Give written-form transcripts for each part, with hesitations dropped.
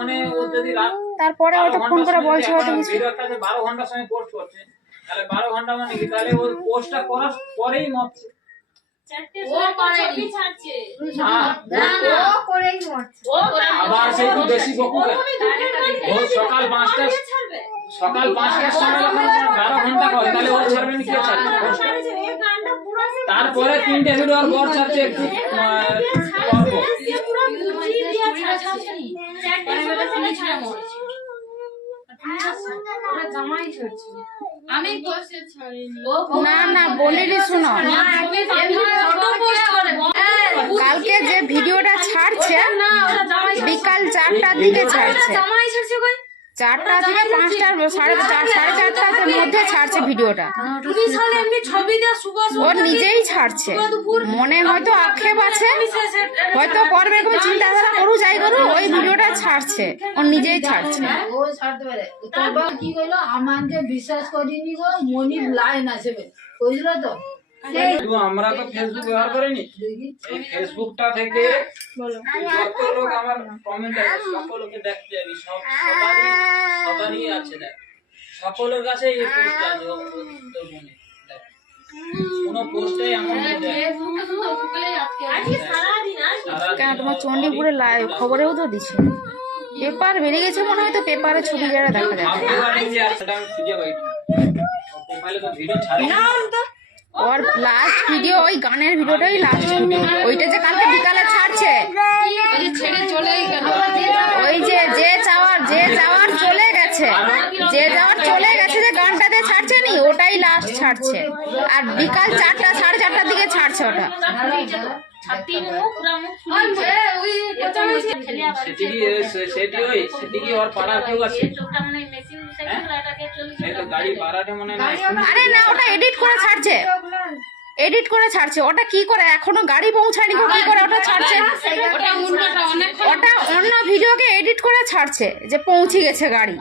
মানে ও যদি রাত তারপরে হয়তো ফোন করে বলছে হয়তো ভিডিওটা যে 12 ঘন্টার সময় পোস্ট করছে, তাহলে 12 ঘন্টা মানে কি, তাহলে ওর পোস্টটা করার পরেই মরছে। আবার সে তো বেশি বকুবে। ও সকাল 5টার সময় যখন 12 ঘন্টা করে, তাহলে ও ছাড়বে না, কে ছাড়বে? তারপরে 3টে ভিডিও আর বর ছাড়ছে একটু অল্প। না না বলিনি, শুনো, কালকে যে ভিডিওটা ছাড়ছে বিকাল 4টার দিকে ছাড়ছে, 4টা থেকে 5টা, 4:30টার মধ্যে ছাড়ছে ভিডিওটা। ও নিজেই ছাড়ছে, মনে হয়তো আক্ষেপ আছে, হয়তো করবে এরকম চিন্তাধারা করু, যাই করু, ওই ভিডিওটা ছাড়ছে, ও নিজেই ছাড়ছে। ও ছাড়তে পারে, তারপর কি কইলো, আমাকে বিশ্বাস করিনি গো, মনি লাইন আছে বুঝলো তো। আমরা তো ফেসবুক ব্যবহার করিনি, এই ফেসবুকটা থেকে যত লোক আমার কমেন্ট আছে সকলকে দেখতে যাবি, সবারই আছে, দেখ সকলের কাছে এই পোস্টটা আছে, তোর মনে দেখ কোন পোস্টে এমন নেই। কেন তোমার চণ্ডীপুরে লাইভ খবরেও তো দিচ্ছে, পেপার বেরিয়ে গেছে মনে হয়, তো পেপারে ছবি যারা দেখা যায়। ওর লাস্ট ভিডিও ওই গানের ভিডিওটাই লাস্ট ভিডিও, ওইটা যে কালকে বিকালে ছাড়ছে, ওই যে যাওয়ার চলে গেছে, চলে গেছে, যে গানটাতে ছাড়ছে নি, ওটাই লাস্ট ছাড়ছে। আর বিকাল 4টা 4:30টার দিকে ছাড়ছে ওটা। আরে না, ওটা এডিট করে ছাড়ছে, ওটা কি করে এখনো গাড়ি পৌঁছায়নি, কি করে ওটা ছাড়ছে? ওটা অন্য ভিডিওকে এডিট করে ছাড়ছে যে পৌঁছে গেছে গাড়ি।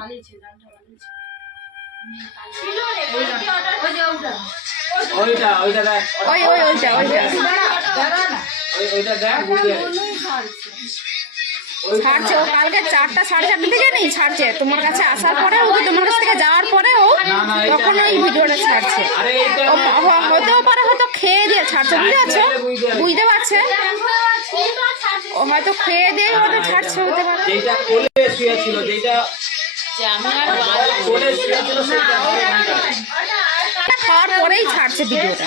ছাড়ছে ও কালকে 4টা 4:30 থেকে নেই ছাড়ছে, তোমার কাছে আসার পরে, ও তোমার কাছ থেকে যাওয়ার পরে ও তখন ওই ভিডিওটা ছাড়ছে। হতেও পারে হয়তো খেয়ে দিয়ে ছাড়ছে, বুঝতে পারছে, ও হয়তো খেয়ে দিয়ে হয়তো ছাড়ছে, হতে পারে। খাওয়ার পরেই ছাড়ছে ভিডিওটা।